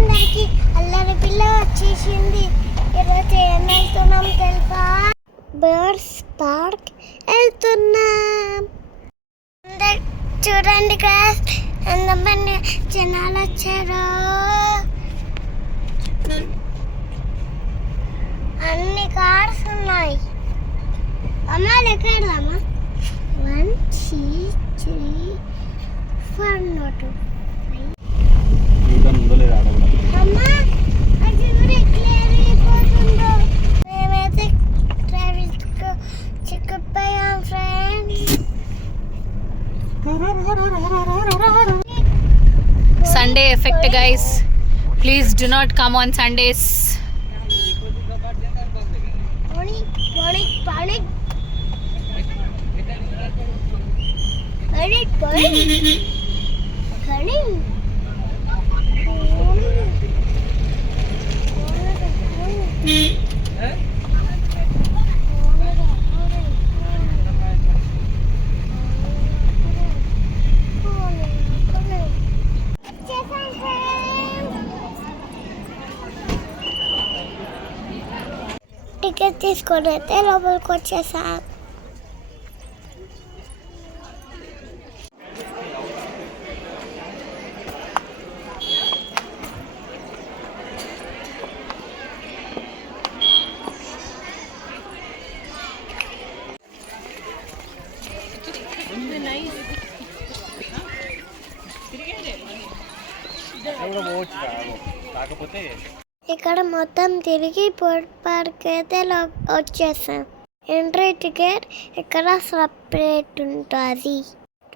అందరికి అల్లరి పిల్ల వచ్చేసింది. ఈరోజు ఏం వెళ్తున్నాం తెలుసా? బర్డ్స్ పార్క్ వెళ్తున్నాం. చూడండి క్లాస్ ఎంతమంది జనాలు వచ్చారో. అన్ని కార్స్ ఉన్నాయి. అమ్మా లెక్కడమ్మా 1 2 3 4 నోటు అమ్మా అది కూడా క్లియర్ అయిపోతుందో. మేమైతే ట్రావెల్స్ చిక్కుపోయాం friends. Sunday effect guys, please do not come on Sundays. Ticket తీసుకొని అయితే లోపలికి వచ్చేసా. ఇక్కడ మొత్తం తిరిగి బర్డ్ పార్క్ అయితే వచ్చేసాం. ఎంట్రీ టికెట్ ఇక్కడ సపరేట్ ఉంటుంది.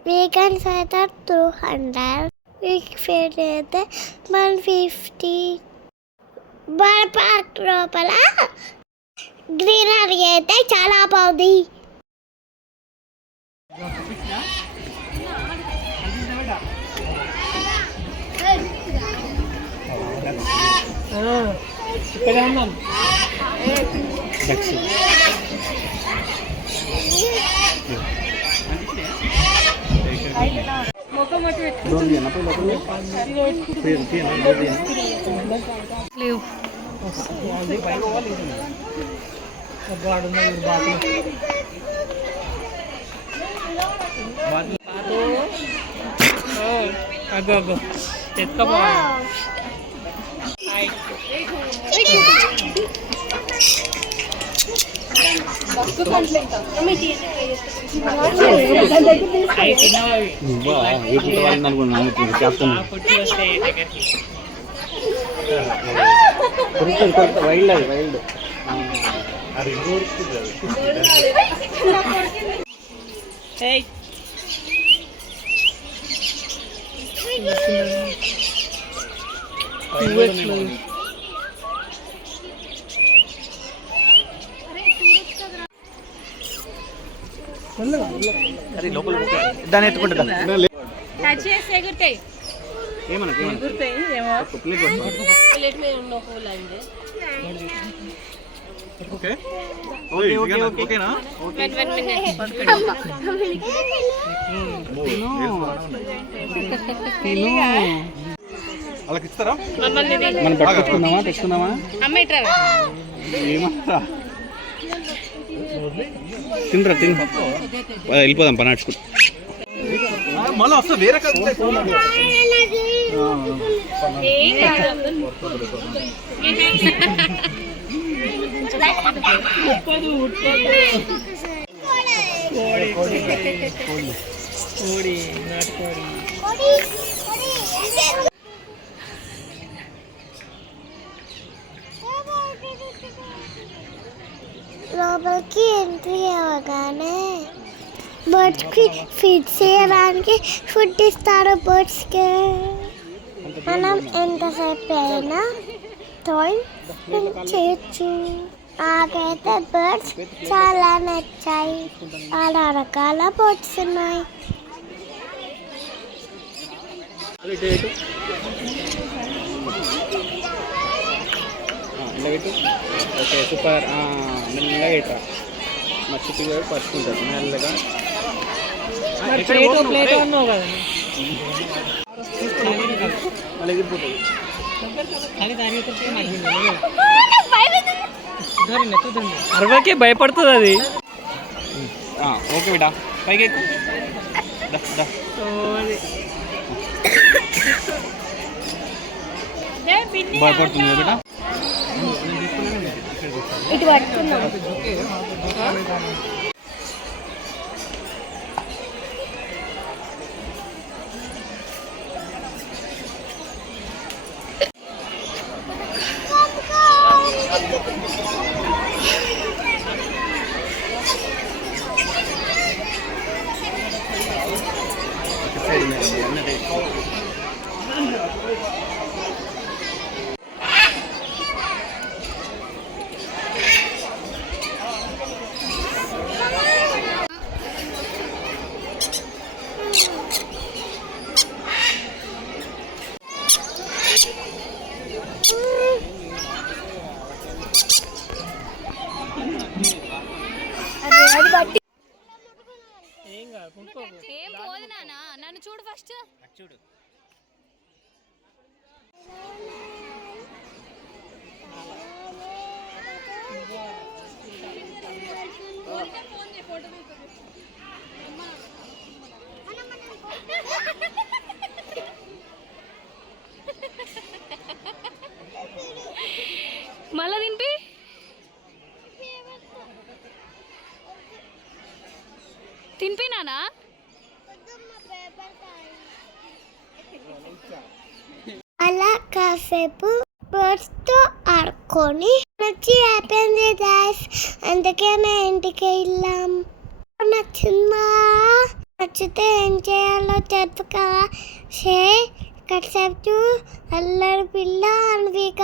వీకెండ్స్ అయితే 200, వీక్ ఫేర్ అయితే 150. బర్డ్ పార్క్ లోపల గ్రీనరీ అయితే చాలా బాగుంది. దాన్ని ఎత్తుకుంటుందా? వాళ్ళకి ఇస్తారా? మనం పట్టుకుందామా తెచ్చుకుందామా? ఏమంటారా తినరా తిని వెళ్ళిపోదాం పని నడుచుకుంటూ. మళ్ళీ వస్తా వేరే లోపలికి ఎంట్రీ అవ్వగానే బర్డ్స్కి ఫీడ్ చేయడానికి ఫుడ్ ఇస్తారు. బర్డ్స్కి మనం ఎంతసేపు అయినా టాయ్ చేయొచ్చు. నాకైతే బర్డ్స్ చాలా నచ్చాయి. చాలా రకాల బర్డ్స్ ఉన్నాయి. Okay super. మెల్లగా ఇట్లా మర్చిపోయి పట్టుకుంటారు మెల్లగా. మళ్ళీ ఎగిరిపోతుంది. అరవకే భయపడుతుంది అది. ఓకే బిడ్డ పైకి ఎక్కు. దా, దా. భయపడుతుంది బిడ్డ. ఇటు పట్టుకున్నాం. ఏం పోదు నాన్న, నన్ను చూడు ఫస్ట్. చూడు మళ్ళా తినిపి. తినిపి నానా. అలా కాసేపు బర్డ్స్ తో ఆడుకొని నచ్చి అయిపోయింది గాయ్స్. అందుకే మేము ఇంటికి వెళ్ళాం. నచ్చిందా? నచ్చితే ఏం చేయాలో చెప్పక షేర్ కట్సెప్ట్ అల్లరి పిల్ల అన్విక